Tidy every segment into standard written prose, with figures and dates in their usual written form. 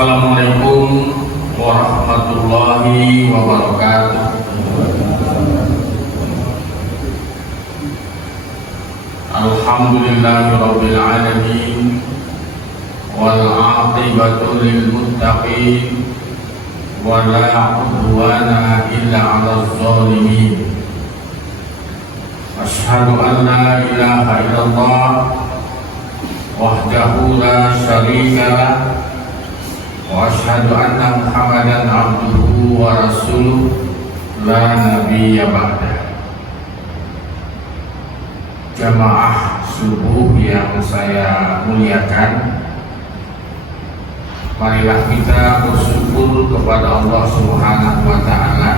Assalamualaikum warahmatullahi wabarakatuh. Alhamdulillahirabbil alamin wal 'aqibatu lil muttaqin wa la 'udwana illa 'alal zalimin. Asyhadu an la ilaha illallah wahdahu la syarika lah wa asyhadu anna Muhammadan abduhu wa rasuluh la nabiyya ba'dah. Jamaah subuh yang saya muliakan, marilah kita bersyukur kepada Allah Subhanahu wa ta'ala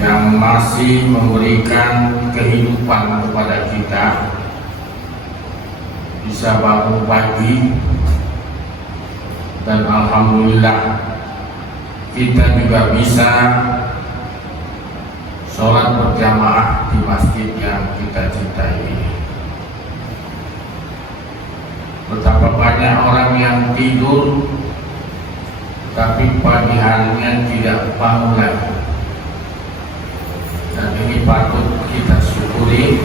yang masih memberikan kehidupan kepada kita, bisa bangun pagi, dan alhamdulillah kita juga bisa sholat berjamaah di masjid yang kita cintai ini. Betapa banyak orang yang tidur tapi pagi harinya tidak bangun lagi, dan ini patut kita syukuri,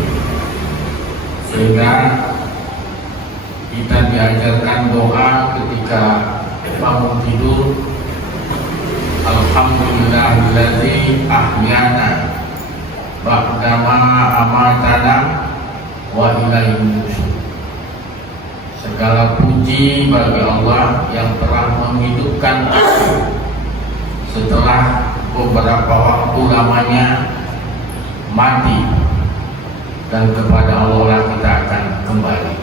sehingga kita diajarkan doa ketika bangun tidur. Alhamdulillahilladzi ahyana ba'dama amatana wa ilaihi nusyur. Segala puji bagi Allah yang telah menghidupkan aku setelah beberapa waktu lamanya mati, dan kepada Allah lah kita akan kembali.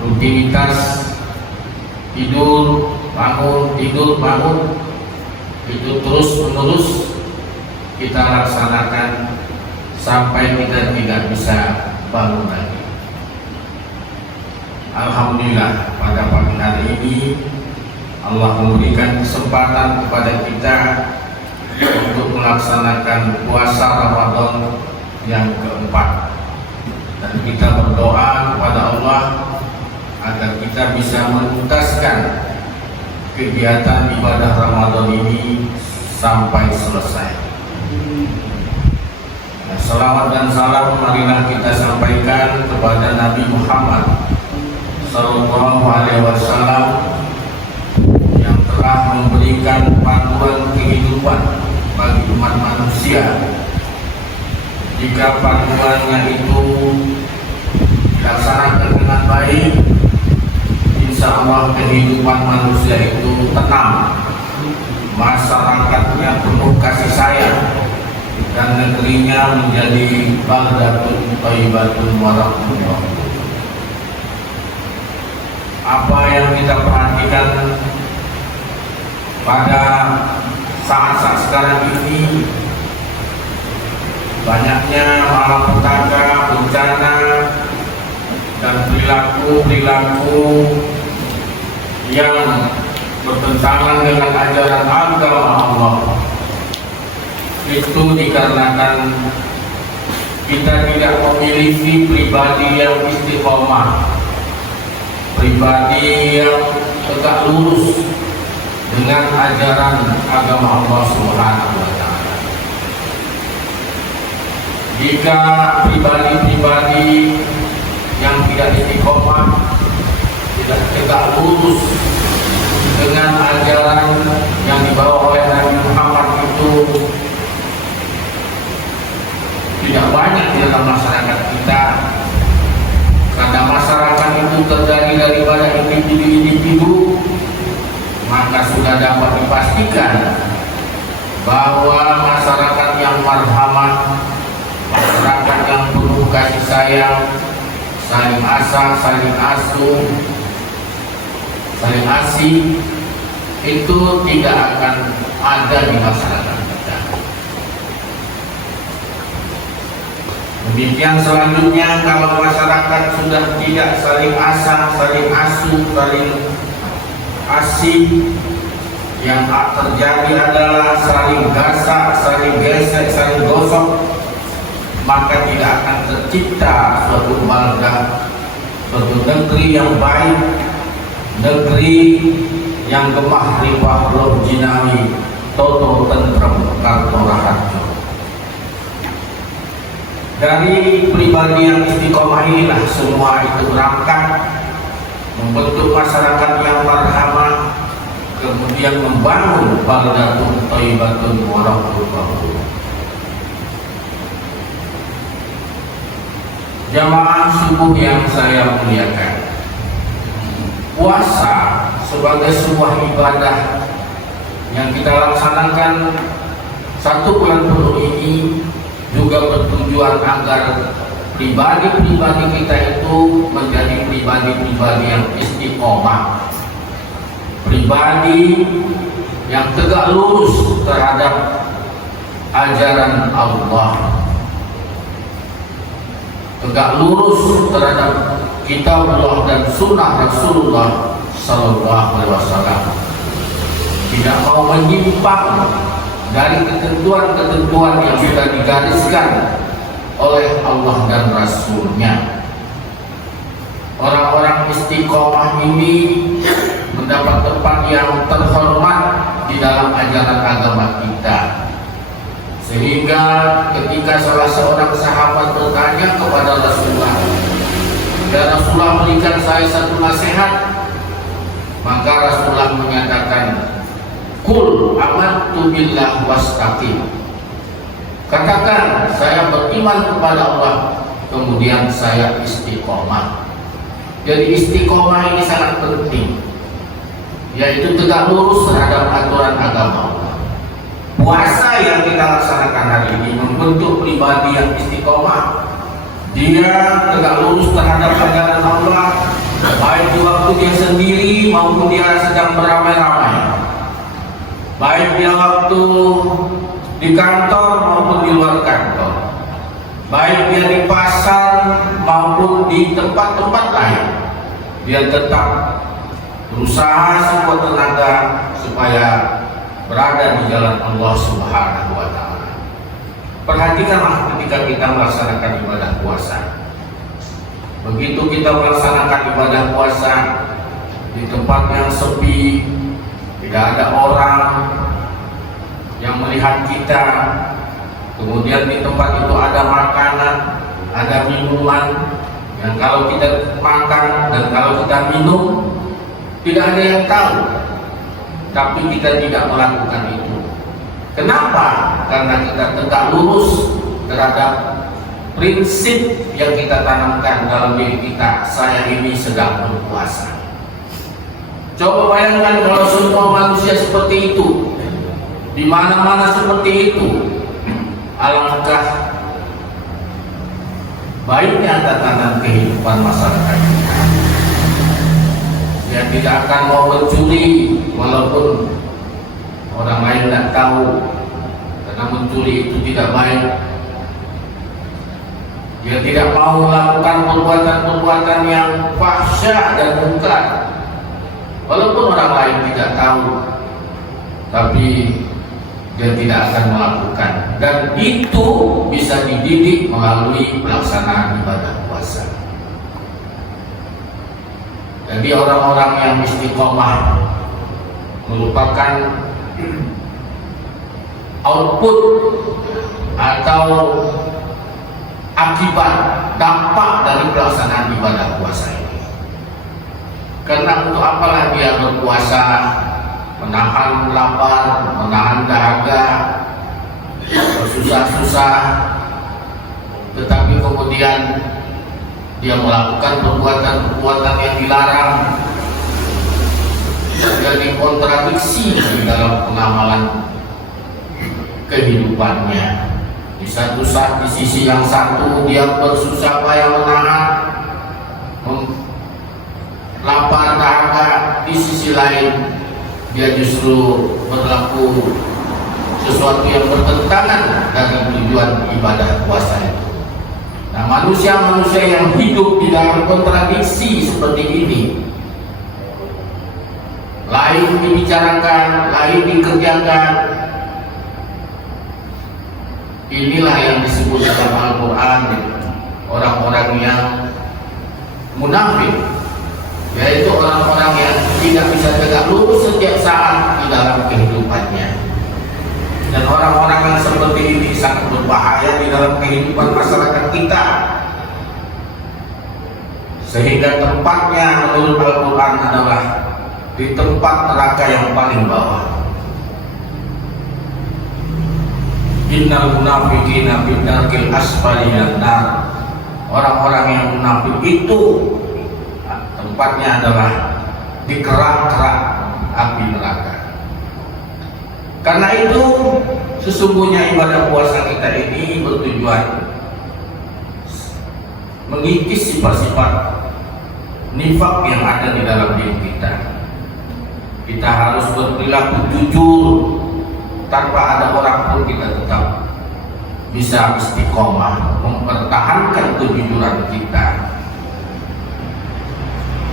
Rutinitas tidur bangun itu terus menerus kita laksanakan sampai kita tidak bisa bangun lagi. Alhamdulillah pada pagi hari ini Allah memberikan kesempatan kepada kita untuk melaksanakan puasa Ramadan yang keempat, dan kita berdoa kepada Allah agar kita bisa menuntaskan kegiatan ibadah Ramadan ini sampai selesai. Salawat dan salam marilah kita sampaikan kepada Nabi Muhammad Sallallahu Alaihi Wasallam yang telah memberikan panduan kehidupan bagi umat manusia. Jika panduannya itu dilaksanakan dengan baik, insya Allah kehidupan manusia itu tenang, masyarakatnya penuh kasih sayang, dan negerinya menjadi baldatun thayyibatun wa rahmatullah. Apa yang kita perhatikan pada saat-saat sekarang ini, banyaknya malapetaka, bencana, dan perilaku yang bertentangan dengan ajaran agama Allah. Itu dikarenakan kita tidak memiliki pribadi yang istiqomah, pribadi yang tegak lurus dengan ajaran agama Allah Subhanahu wa ta'ala. Jika pribadi-pribadi yang tidak istiqomah, tidak tegak lurus dengan ajaran yang dibawa oleh Nabi Muhammad itu tidak banyak di dalam masyarakat kita, karena masyarakat itu terdiri daripada individu-individu, maka sudah dapat dipastikan bahwa masyarakat yang marhamah, masyarakat yang penuh kasih sayang, saling asah, saling asuh, saling asih, itu tidak akan ada di masyarakat kita. Demikian selanjutnya, kalau masyarakat sudah tidak saling asah, saling asuh, saling asih, yang terjadi adalah saling gasak, saling gesek, saling gosok, maka tidak akan tercipta suatu warga, suatu negeri yang baik, negeri yang gemah ripah loh jinawi toto tentrem karto raharjo. Dari pribadi yang istiqomah inilah semua itu berangkat membentuk masyarakat yang marhamah, kemudian membangun baldatun thayyibatun wa rabbul ghafur. Jamaah subuh yang saya muliakan, puasa sebagai sebuah ibadah yang kita laksanakan 1 bulan penuh ini juga bertujuan agar pribadi-pribadi kita itu menjadi pribadi-pribadi yang istiqomah, pribadi yang tegak lurus terhadap ajaran Allah, tegak lurus terhadap kitabullah dan sunnah Rasulullah Sallallahu Alaihi Wasallam, tidak mau menyimpang dari ketentuan-ketentuan yang sudah digariskan oleh Allah dan Rasulnya. Orang-orang istiqomah ini mendapat tempat yang terhormat di dalam ajaran agama kita, sehingga ketika salah seorang sahabat bertanya kepada Rasulullah, "Ya Rasulullah, berikan saya satu nasihat," maka Rasulullah menyatakan, "Qul amantu billah wastaqim." Katakan, saya beriman kepada Allah, kemudian saya istiqomah. Jadi istiqomah ini sangat penting, yaitu tegak lurus terhadap aturan agama Allah. Puasa yang kita laksanakan hari ini membentuk pribadi yang istiqomah. Dia tegak lurus terhadap ajaran Allah, baik di waktu dia sendiri maupun dia sedang beramai-ramai, baik dia waktu di kantor maupun di luar kantor, baik dia di pasar maupun di tempat-tempat lain. Dia tetap berusaha sekuat tenaga supaya berada di jalan Allah Subhanahu wa Ta'ala. Perhatikanlah ketika kita melaksanakan ibadah puasa. Begitu kita melaksanakan ibadah puasa di tempat yang sepi, tidak ada orang yang melihat kita, kemudian di tempat itu ada makanan, ada minuman, yang kalau kita makan dan kalau kita minum tidak ada yang tahu, tapi kita tidak melakukan itu. Kenapa? Karena kita tegak lurus terhadap prinsip yang kita tanamkan dalam diri kita. Saya ini sedang berpuasa. Coba bayangkan kalau semua manusia seperti itu, di mana-mana seperti itu, alangkah baiknya tatanan kehidupan masyarakat kita. Dia tidak akan mau mencuri walaupun orang lain tidak tahu, karena mencuri itu tidak baik. Dia tidak mau melakukan perbuatan-perbuatan yang fahsya dan munkar walaupun orang lain tidak tahu, tapi dia tidak akan melakukan, dan itu bisa dididik melalui pelaksanaan ibadah puasa. Jadi orang-orang yang istiqomah merupakan output atau akibat dampak dari pelaksanaan ibadah puasa ini. Karena untuk apalah dia berpuasa? Menahan lapar, menahan dahaga, bersusah-susah, tetapi kemudian dia melakukan perbuatan-perbuatan yang dilarang, jadi kontradiksi di dalam pengamalan kehidupannya. Di satu saat, di sisi yang satu dia bersusah payah menahan lapar dahaga, di sisi lain dia justru berlaku sesuatu yang bertentangan dengan tujuan ibadah puasa itu. Nah, manusia-manusia yang hidup di dalam kontradiksi seperti ini, lain dibicarakan, lain dikerjakan, inilah yang disebut dalam Al-Quran orang-orang yang munafik, yaitu orang-orang yang tidak bisa tegak lurus setiap saat di dalam kehidupannya. Dan orang-orang yang seperti ini sangat berbahaya di dalam kehidupan masyarakat kita, sehingga tempatnya menurut Al-Quran adalah di tempat neraka yang paling bawah. Innal munafiqina fi darkil asfali minan nar. Orang-orang yang munafik itu tempatnya adalah di kerak-kerak api neraka. Karena itu sesungguhnya ibadah puasa kita ini bertujuan mengikis sifat-sifat nifak yang ada di dalam diri kita. Kita harus berperilaku jujur, tanpa ada orang pun kita tetap bisa istiqomah mempertahankan kejujuran kita.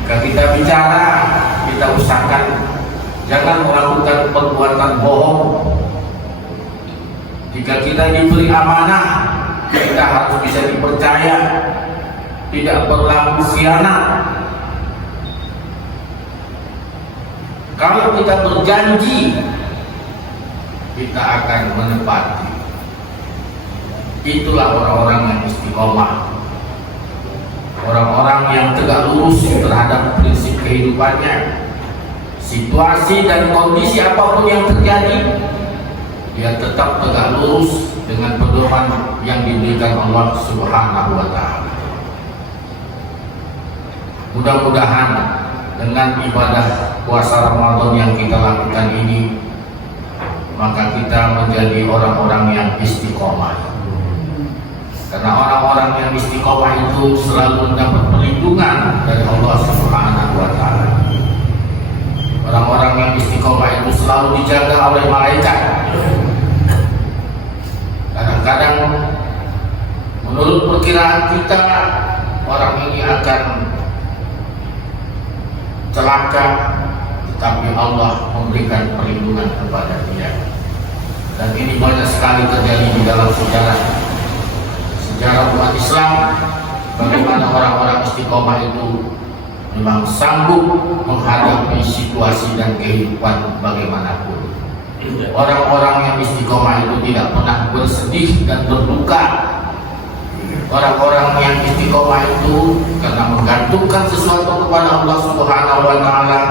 Jika kita bicara, kita usahakan jangan melakukan perbuatan bohong. Jika kita diberi amanah, kita harus bisa dipercaya, tidak berlaku khianat. Kalau kita berjanji, kita akan menepati. Itulah orang-orang yang istiqomah, orang-orang yang tegak lurus terhadap prinsip kehidupannya. Situasi dan kondisi apapun yang terjadi, dia tetap tegak lurus dengan pedoman yang diberikan Allah Subhanahu wa Ta'ala. Mudah-mudahan dengan ibadah puasa Ramadan yang kita lakukan ini, maka kita menjadi orang-orang yang istiqomah. Karena orang-orang yang istiqomah itu selalu mendapat perlindungan dari Allah Subhanahu wa Ta'ala. Orang-orang yang istiqomah itu selalu dijaga oleh malaikat. Kadang-kadang menurut perkiraan kita, orang ini akan celaka, tetapi Allah memberikan perlindungan kepada dia. Dan ini banyak sekali terjadi di dalam sejarah umat Islam, bagaimana orang-orang istiqomah itu memang sanggup menghadapi situasi dan kehidupan bagaimanapun. Orang-orang yang istiqomah itu tidak pernah bersedih dan berduka. Orang-orang yang istiqomah itu karena menggantungkan sesuatu kepada Allah Subhanahu wa Ta'ala,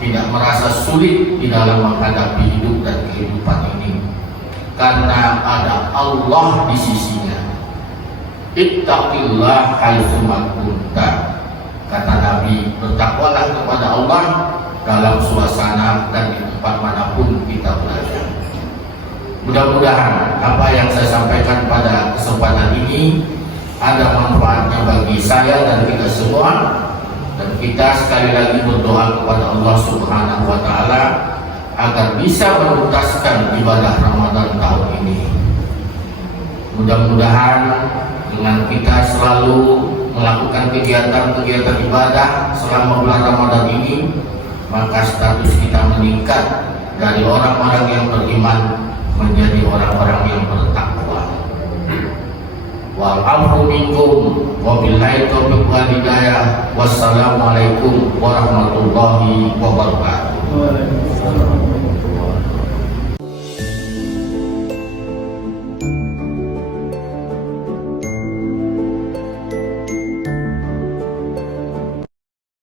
tidak merasa sulit di dalam menghadapi hidup dan kehidupan ini, karena ada Allah di sisinya. Ittaqillah haitsuma kunta, kata Nabi, bertakwalah kepada Allah dalam suasana dan di tempat manapun kita berada. Mudah-mudahan apa yang saya sampaikan pada kesempatan ini ada manfaatnya bagi saya dan kita semua, dan kita sekali lagi berdoa kepada Allah Subhanahu wa Ta'ala agar bisa menuntaskan ibadah Ramadan tahun ini. Mudah-mudahan dengan kita selalu melakukan kegiatan-kegiatan ibadah selama bulan Ramadan ini, maka status kita meningkat dari orang-orang yang beriman menjadi orang-orang yang bertakwa. Wal afu minkum wa billahi taufiq wal hidayah. Wassalamualaikum warahmatullahi wabarakatuh.